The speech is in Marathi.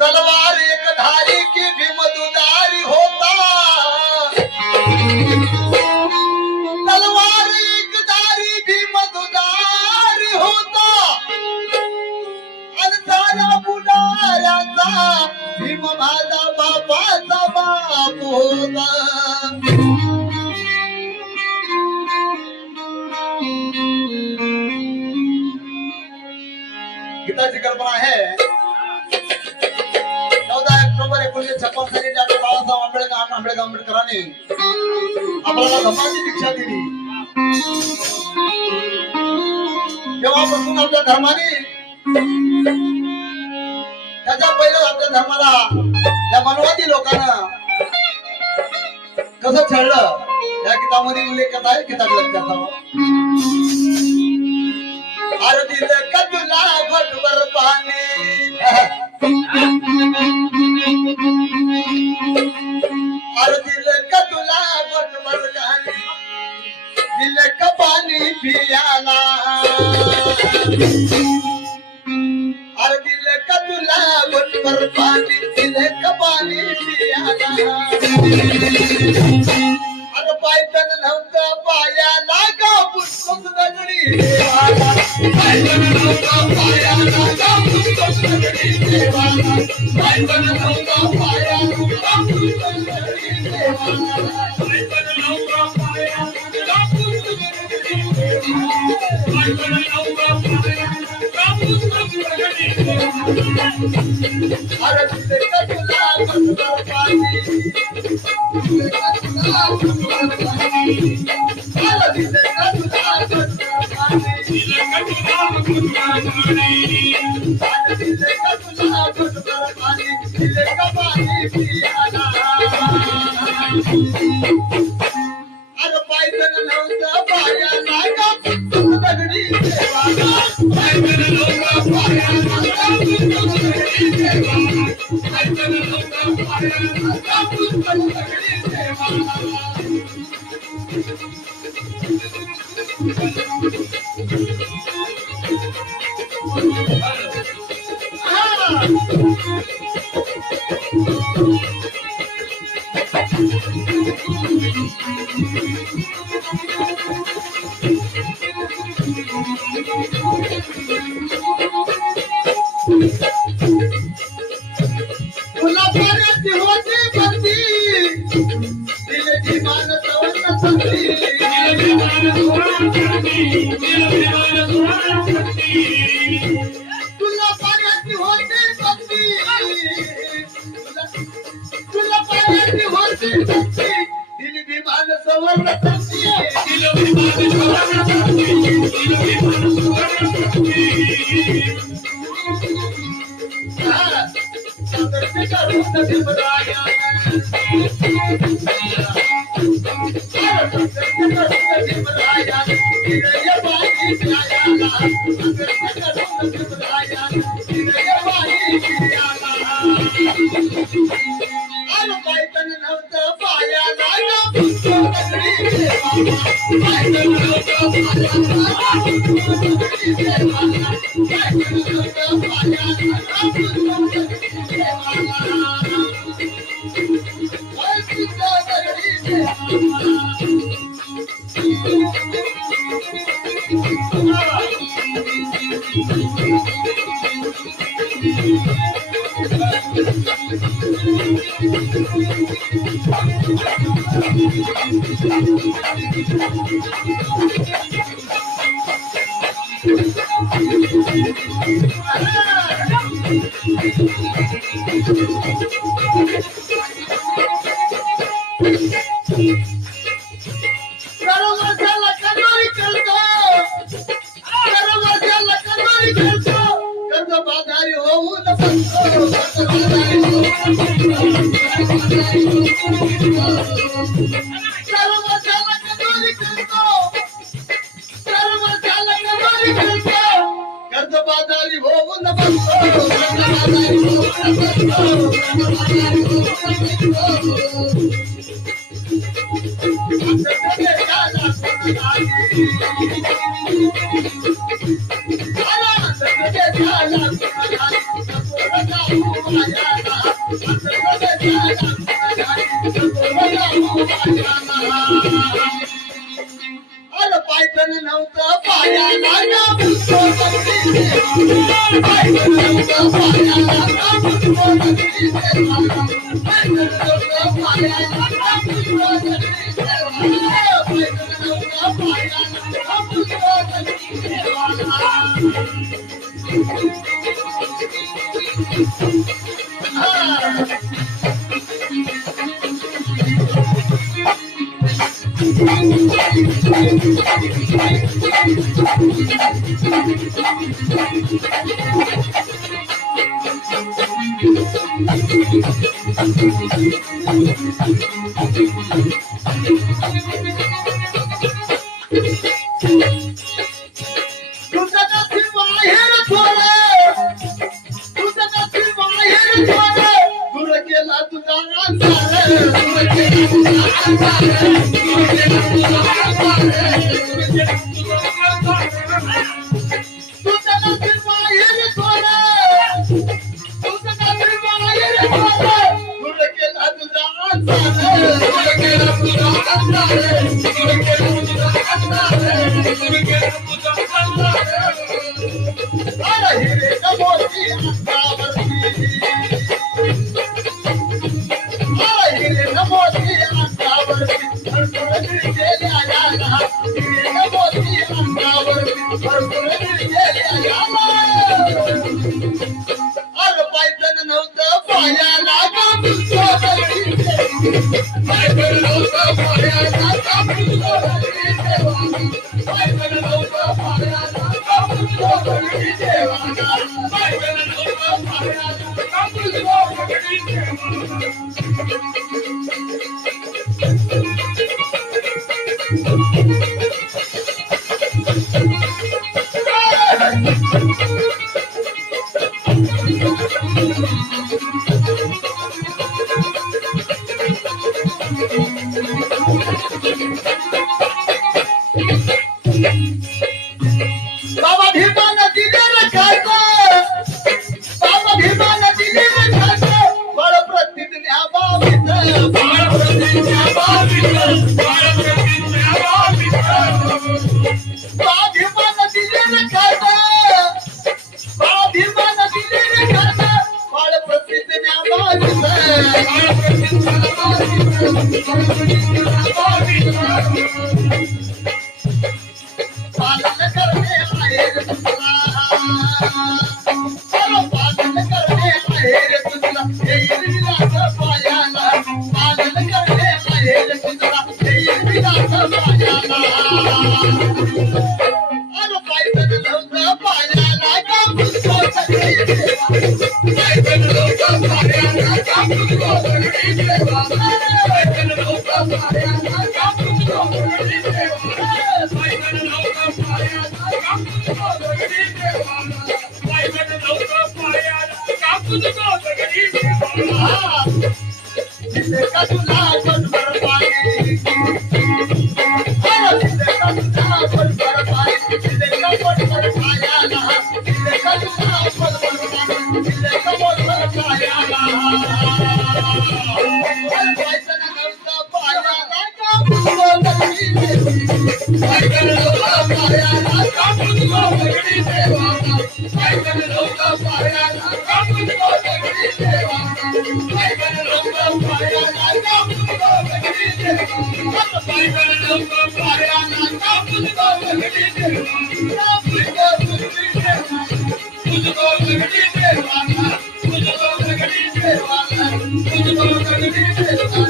तलवार एक धारी की भीम दुधारी होता, तलवार एक धारी भीम दुधारी होता, अर्धाला बुडाऱ्याचा भीम माझा बापाचा बाप होता. गीताची कल्पना आहे 14 ऑक्टोबर 1956 साली डॉक्टर बाबासाहेब आंबेडकरांनी आपल्याला धर्माची दीक्षा दिली. तेव्हापासून आपल्या धर्माने त्याच्या पहिलं आपल्या धर्माला या मनवादी लोकांना कसं छळलं या गीतामध्ये उल्लेख आहे. गीता लक्षात आरतीत कदुला घटवर पाणी, आरतीत कदुला घटवर पाणी, दिले का पाणी पियाला, आरतीत कदुला घटवर पाणी, दिले का पाणी पियाला. अरे पायतन नव्हतं पायाला का पुष्प दगडी देवाला, पायतन नव्हतं पायाला का पुष्प दगडी देवाला, पायतन नव्हतं पायाला का पुष्प दगडी देवाला, पायतन नव्हतं पायाला का पुष्प दगडी देवाला, पायतन नव्हतं पायाला का पुष्प दगडी देवाला. अरे तिथे कटुला कटुला पाणी, अरे पायतन नव्हतं पायाला का पुष्प दगडी देवाला, पायतन नव्हतं पायाला का पुष्प दगडी देवाला, पायतन नव्हतं पायाला का पुष्प दगडी देवाला. तुला पाण्याची होती बंदी, दिले विमान सवर्ण संधी, तुला पाण्याची होती बंदी, तुला पाण्याची होती बंदी, दिले विमान सवर्ण संधी, दिले विमान सवर्ण संधी, दिले विमान सवर्ण संधी. पायतन नव्हतं पायाला का पुष्प दगडी देवाला, पायतन नव्हतं पायाला का पुष्प दगडी देवाला, पायतन नव्हतं पायाला का पुष्प दगडी देवाला, पुष्प दगडी देवाला. पायथन नव्हतं पायाला पायथन नव्हतं पायाला तुझको